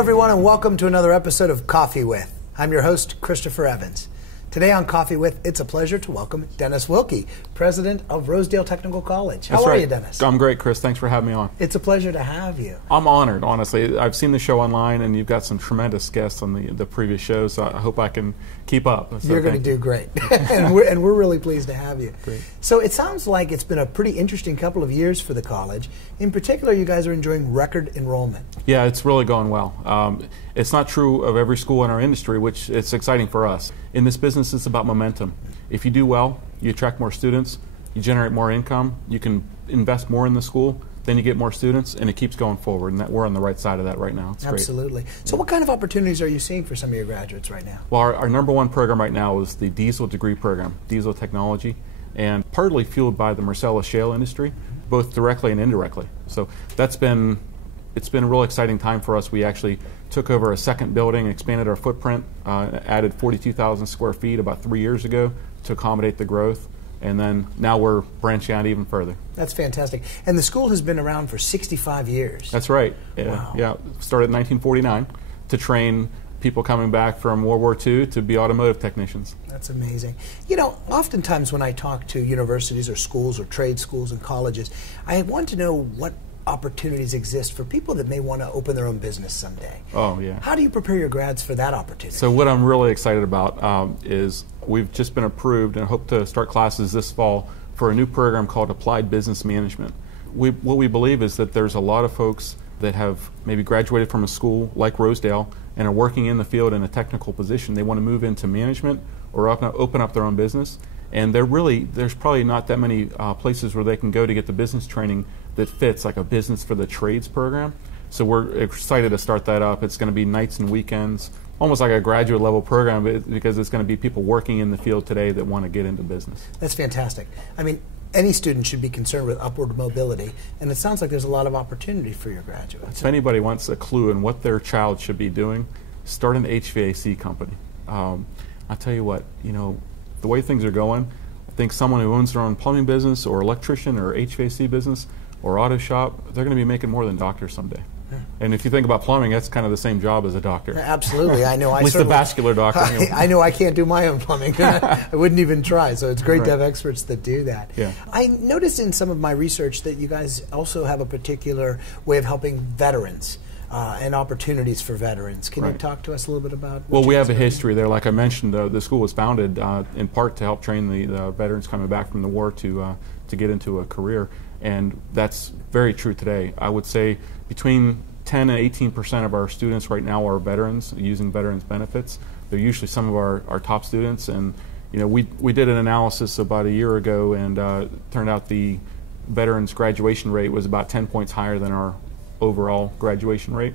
everyone, and welcome to another episode of Coffee With. I'm your host, Christopher Evans. Today on Coffee With, it's a pleasure to welcome Dennis Wilke, president of Rosedale Technical College. How are you, Dennis? I'm great, Chris. Thanks for having me on. It's a pleasure to have you. I'm honored, honestly. I've seen the show online, and you've got some tremendous guests on the previous shows, so I hope I can keep up. So you're going to do great, and we're really pleased to have you. Great. So it sounds like it's been a pretty interesting couple of years for the college. In particular, you guys are enjoying record enrollment. Yeah, it's really going well. It's not true of every school in our industry, which it's exciting for us. In this business, it's about momentum. If you do well, you attract more students, you generate more income, you can invest more in the school, then you get more students, and it keeps going forward, and we're on the right side of that right now. It's Absolutely. Great. So what kind of opportunities are you seeing for some of your graduates right now? Well, our number one program right now is the diesel degree program, diesel technology, and partly fueled by the Marcellus shale industry, both directly and indirectly. So it's been a real exciting time for us. We actually took over a second building, expanded our footprint, added 42,000 square feet about 3 years ago to accommodate the growth, and then now we're branching out even further. That's fantastic. And the school has been around for 65 years. That's right. Wow. Yeah, started in 1949 to train people coming back from World War II to be automotive technicians. That's amazing. You know, oftentimes when I talk to universities or schools or trade schools and colleges, I want to know what opportunities exist for people that may want to open their own business someday. Oh, yeah. How do you prepare your grads for that opportunity? So what I'm really excited about is we've just been approved and hope to start classes this fall for a new program called Applied Business Management. What we believe is that there's a lot of folks that have maybe graduated from a school like Rosedale and are working in the field in a technical position. They want to move into management or open up their own business. And there's probably not that many places where they can go to get the business training that fits, like a business for the trades program. So we're excited to start that up. It's going to be nights and weekends, almost like a graduate level program, because it's going to be people working in the field today that want to get into business. That's fantastic. I mean, any student should be concerned with upward mobility, and it sounds like there's a lot of opportunity for your graduates. If anybody wants a clue on what their child should be doing, start an HVAC company. I'll tell you what, the way things are going, I think someone who owns their own plumbing business or electrician or HVAC business or auto shop, they're going to be making more than doctors someday. Yeah. And if you think about plumbing, that's kind of the same job as a doctor. Absolutely, I know. At least the vascular doctor. I know I can't do my own plumbing. I wouldn't even try, so it's great to have experts that do that. Yeah. I noticed in some of my research that you guys also have a particular way of helping veterans. And opportunities for veterans. Can you talk to us a little bit about? Well, we have a history there. Like I mentioned, the school was founded in part to help train the veterans coming back from the war to get into a career, and that's very true today. I would say between 10 and 18% of our students right now are veterans using veterans benefits. They're usually some of our top students, and we did an analysis about a year ago, and turned out the veterans graduation rate was about 10 points higher than our overall graduation rate.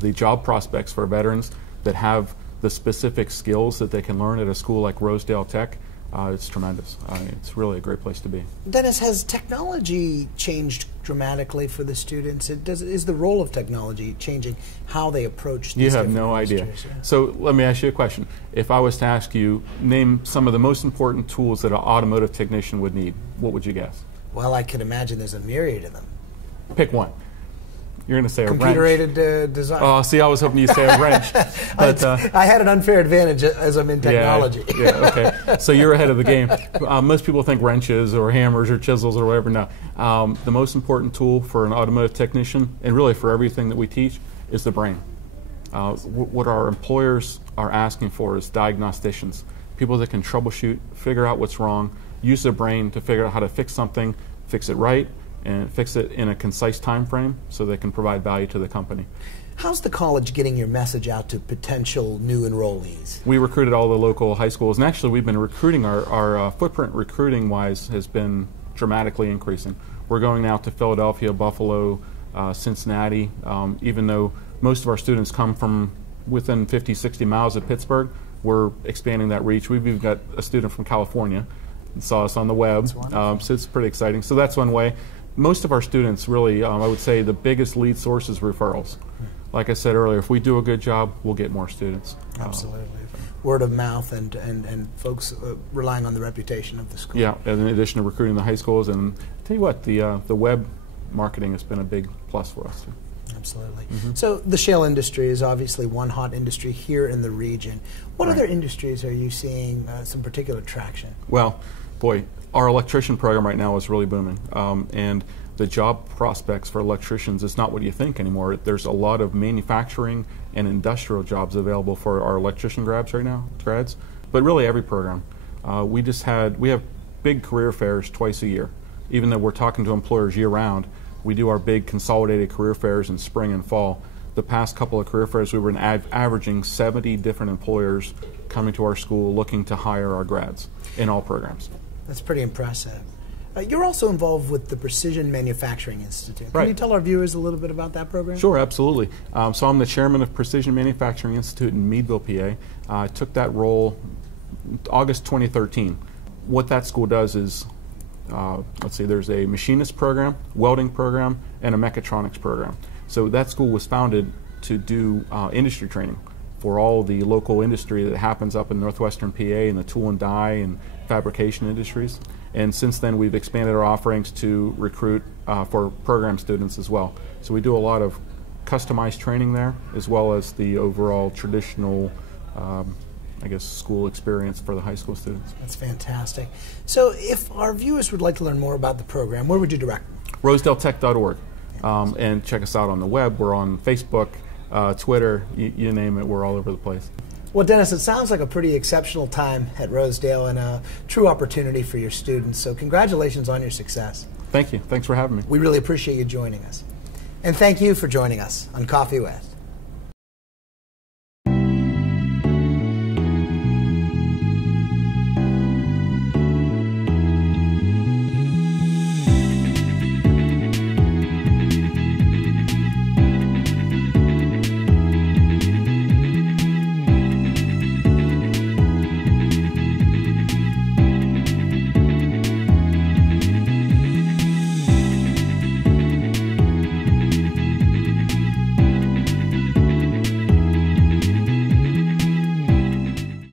The job prospects for veterans that have the specific skills that they can learn at a school like Rosedale Tech, it's tremendous. It's really a great place to be. Dennis, has technology changed dramatically for the students? Is the role of technology changing how they approach these? You have no idea. Yeah. So let me ask you a question. If I was to ask you, name some of the most important tools that an automotive technician would need, what would you guess? Well, I could imagine there's a myriad of them. Pick one. You're going to say a wrench. Computer-aided design. Oh, see, I was hoping you'd say a wrench. But, I had an unfair advantage as I'm in technology. Yeah, okay. So you're ahead of the game. Most people think wrenches or hammers or chisels or whatever. No. The most important tool for an automotive technician, and really for everything that we teach, is the brain. What our employers are asking for is diagnosticians, people that can troubleshoot, figure out what's wrong, use their brain to figure out how to fix something, fix it right, and fix it in a concise time frame so they can provide value to the company. How's the college getting your message out to potential new enrollees? We recruited all the local high schools, and actually we've been recruiting, our footprint recruiting-wise has been dramatically increasing. We're going now to Philadelphia, Buffalo, Cincinnati, even though most of our students come from within 50, 60 miles of Pittsburgh, we're expanding that reach. We've even got a student from California that saw us on the web, so it's pretty exciting. So that's one way. Most of our students really, I would say the biggest lead source is referrals. Like I said earlier, if we do a good job, we'll get more students. Absolutely. Word of mouth and folks relying on the reputation of the school. Yeah, in addition to recruiting the high schools. And I'll tell you what, the web marketing has been a big plus for us. Absolutely. So the shale industry is obviously one hot industry here in the region. What other industries are you seeing some particular traction? Well, boy, our electrician program right now is really booming. And the job prospects for electricians is not what you think anymore. There's a lot of manufacturing and industrial jobs available for our electrician grads right now, but really every program. We have big career fairs twice a year. Even though we're talking to employers year-round, we do our big consolidated career fairs in spring and fall. The past couple of career fairs, we were averaging 70 different employers coming to our school looking to hire our grads in all programs. That's pretty impressive. You're also involved with the Precision Manufacturing Institute. Can Right. you tell our viewers a little bit about that program? Sure, absolutely. So I'm the chairman of Precision Manufacturing Institute in Meadville, PA. I took that role August 2013. What that school does is, let's see, there's a machinist program, welding program, and a mechatronics program. So that school was founded to do industry training for all the local industry that happens up in northwestern PA in the tool and die and fabrication industries. And since then, we've expanded our offerings to recruit for program students as well. So we do a lot of customized training there, as well as the overall traditional, school experience for the high school students. That's fantastic. So if our viewers would like to learn more about the program, where would you direct them? RosedaleTech.org. And check us out on the web. We're on Facebook, Twitter, you name it, we're all over the place. Well, Dennis, it sounds like a pretty exceptional time at Rosedale and a true opportunity for your students. So congratulations on your success. Thank you. Thanks for having me. We really appreciate you joining us. And thank you for joining us on Coffee With.